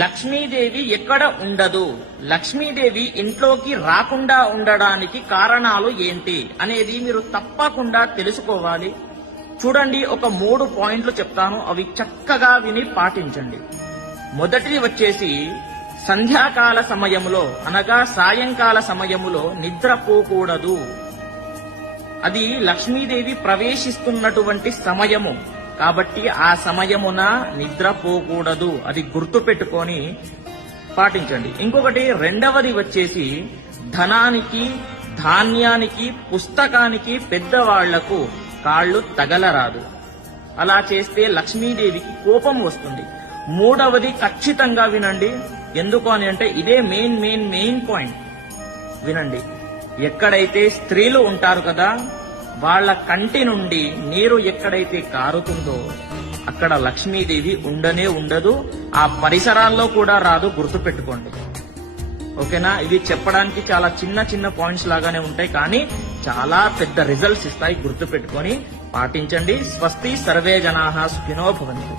లక్ష్మీదేవి ఎక్కడ ఉండదు, లక్ష్మీదేవి ఇంట్లోకి రాకుండా ఉండడానికి కారణాలు ఏంటి అనేది మీరు తప్పకుండా తెలుసుకోవాలి. చూడండి, ఒక 3 పాయింట్లు చెప్తాను, అవి చక్కగా విని పాటించండి. మొదటిది వచ్చేసి సంధ్యాకాల సమయములో అనగా సాయంకాల సమయములో నిద్రపోకూడదు. అది లక్ష్మీదేవి ప్రవేశిస్తున్నటువంటి సమయము కాబట్టి ఆ సమయమున నిద్రపోకూడదు. అది గుర్తు పెట్టుకొని పాటించండి. ఇంకొకటి రెండవది వచ్చేసి ధనానికి, ధాన్యానికి, పుస్తకానికి పెద్దవాళ్లకు కాళ్ళు తగలరాదు. అలా చేస్తే లక్ష్మీదేవికి కోపం వస్తుంది. మూడవది ఖచ్చితంగా వినండి, ఎందుకు అని అంటే ఇదే మెయిన్ పాయింట్. వినండి, ఎక్కడైతే స్త్రీలు ఉంటారు కదా, వాళ్ళ కంటి నుండి నీరు ఎక్కడైతే కారుతుందో అక్కడ లక్ష్మీదేవి ఉండనే ఉండదు, ఆ పరిసరాల్లో కూడా రాదు. గుర్తుపెట్టుకోండి, ఓకేనా? ఇవి చెప్పడానికి చాలా చిన్న పాయింట్స్ లాగానే ఉంటాయి, కానీ చాలా పెద్ద రిజల్ట్స్ ఇస్తాయి. గుర్తుపెట్టుకొని పాటించండి. స్వస్తి, సర్వే జనాః సుఖినో భవంతు.